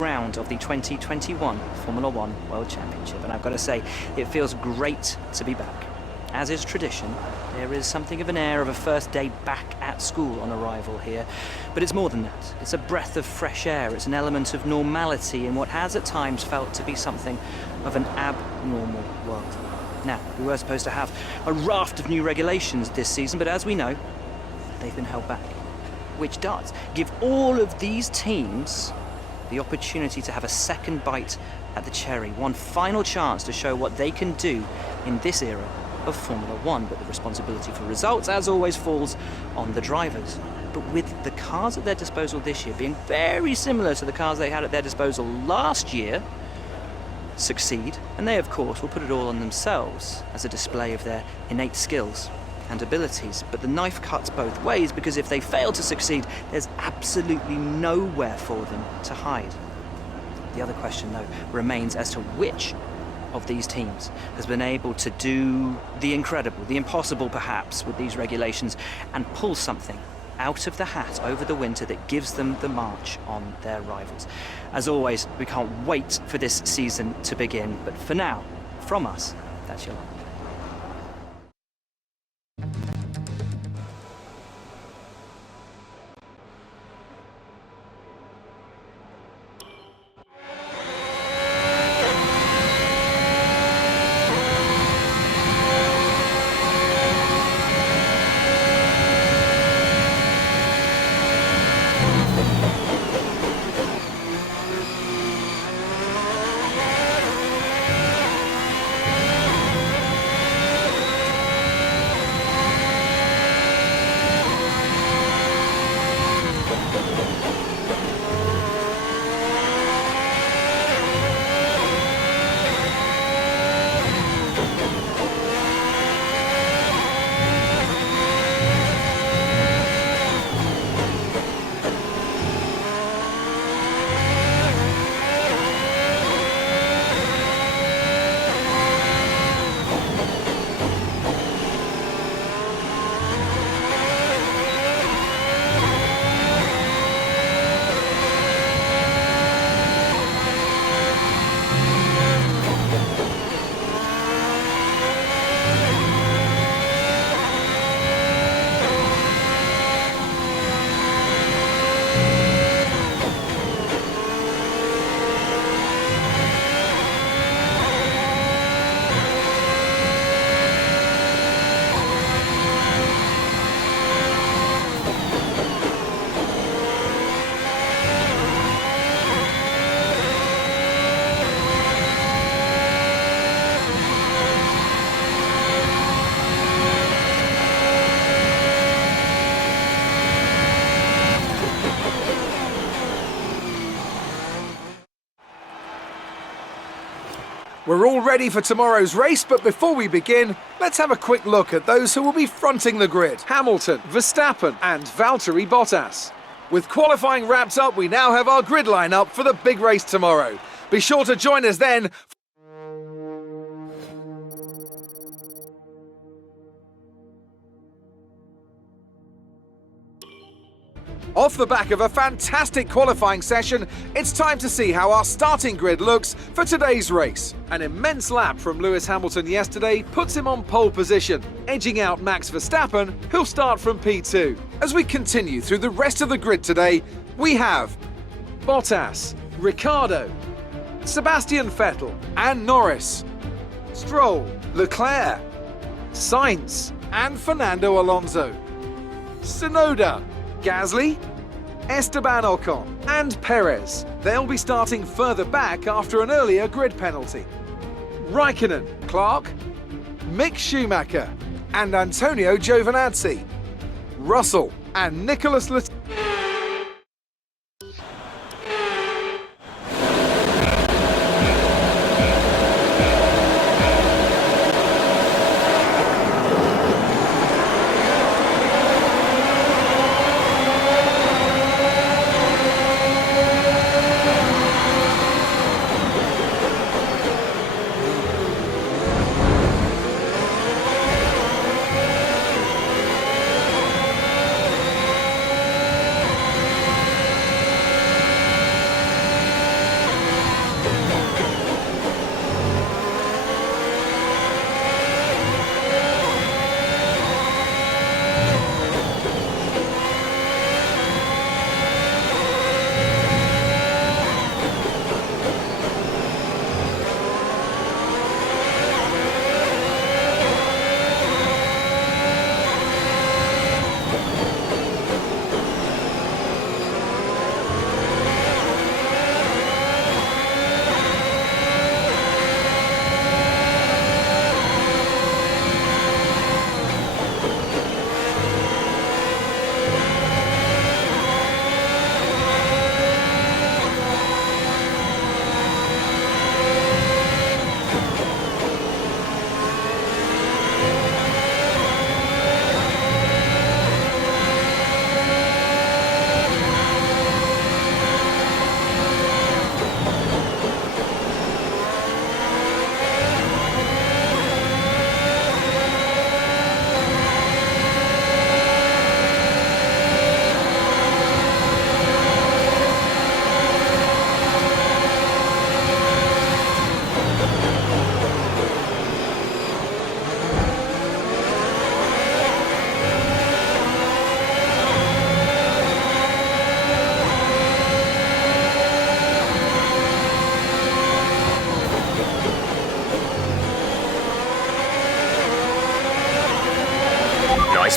round of the 2021 Formula One World Championship, and I've got to say, it feels great to be back. As is tradition, there is something of an air of a first day back at school on arrival here, but it's more than that. It's a breath of fresh air, it's an element of normality in what has at times felt to be something of an abnormal world. Now, we were supposed to have a raft of new regulations this season, but as we know, they've been held back, which does give all of these teams the opportunity to have a second bite at the cherry, one final chance to show what they can do in this era of Formula One, but the responsibility for results, as always, falls on the drivers. But with the cars at their disposal this year being very similar to the cars they had at their disposal last year, succeed, and they of course will put it all on themselves as a display of their innate skills and abilities. But the knife cuts both ways, because if they fail to succeed, there's absolutely nowhere for them to hide. The other question, though, remains as to which of these teams has been able to do the incredible, the impossible perhaps, with these regulations, and pull something out of the hat over the winter that gives them the march on their rivals. As always, we can't wait for this season to begin, but for now, from us, that's your lot. We're all ready for tomorrow's race, but before we begin, let's have a quick look at those who will be fronting the grid. Hamilton, Verstappen and Valtteri Bottas. With qualifying wrapped up, we now have our grid lineup for the big race tomorrow. Be sure to join us then. Off the back of a fantastic qualifying session, it's time to see how our starting grid looks for today's race. An immense lap from Lewis Hamilton yesterday puts him on pole position, edging out Max Verstappen, who'll start from P2. As we continue through the rest of the grid today, we have Bottas, Ricciardo, Sebastian Vettel and Norris, Stroll, Leclerc, Sainz and Fernando Alonso, Tsunoda, Gasly, Esteban Ocon and Perez. They'll be starting further back after an earlier grid penalty. Raikkonen, Clark, Mick Schumacher and Antonio Giovinazzi, Russell and Nicholas Latifi.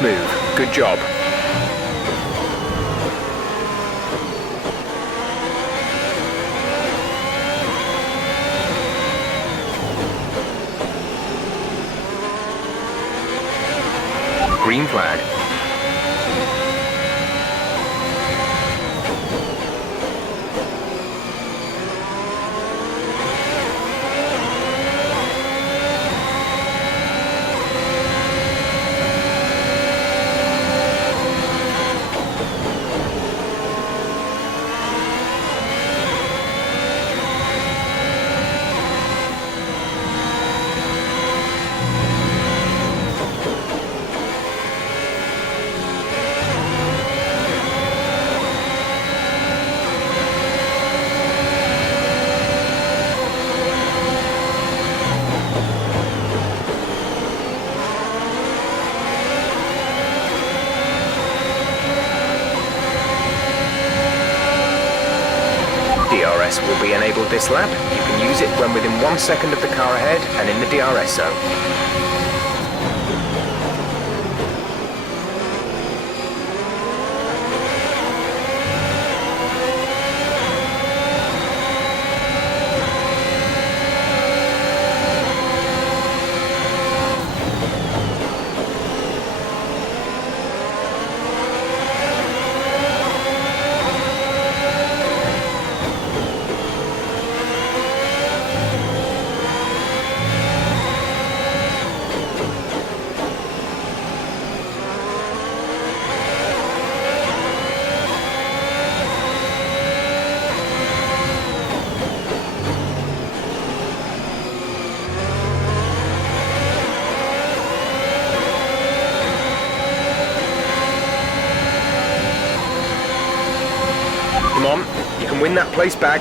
smooth. Good job. Green flag. DRS will be enabled this lap. You can use it when within 1 second of the car ahead and in the DRS zone. Come on, you can win that place back.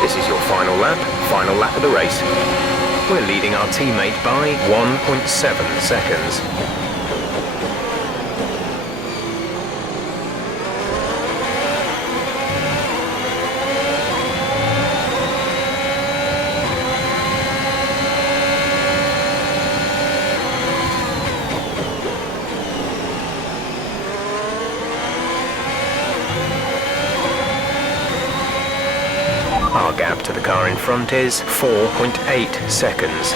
This is your final lap of the race. We're leading our teammate by 1.7 seconds. Our gap to the car in front is 4.8 seconds.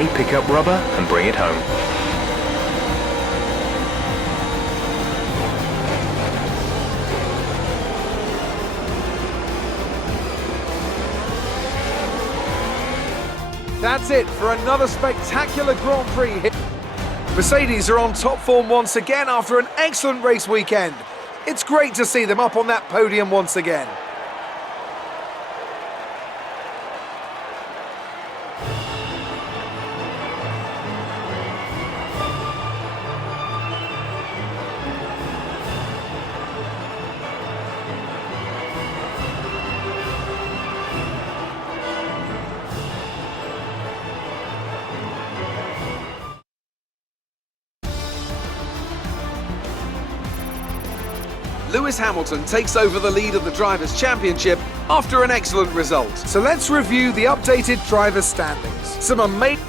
they pick up rubber and bring it home. That's it for another spectacular Grand Prix hit. Mercedes are on top form once again after an excellent race weekend. It's great to see them up on that podium once again. Lewis Hamilton takes over the lead of the Drivers' Championship after an excellent result. So let's review the updated Drivers' standings. Some amazing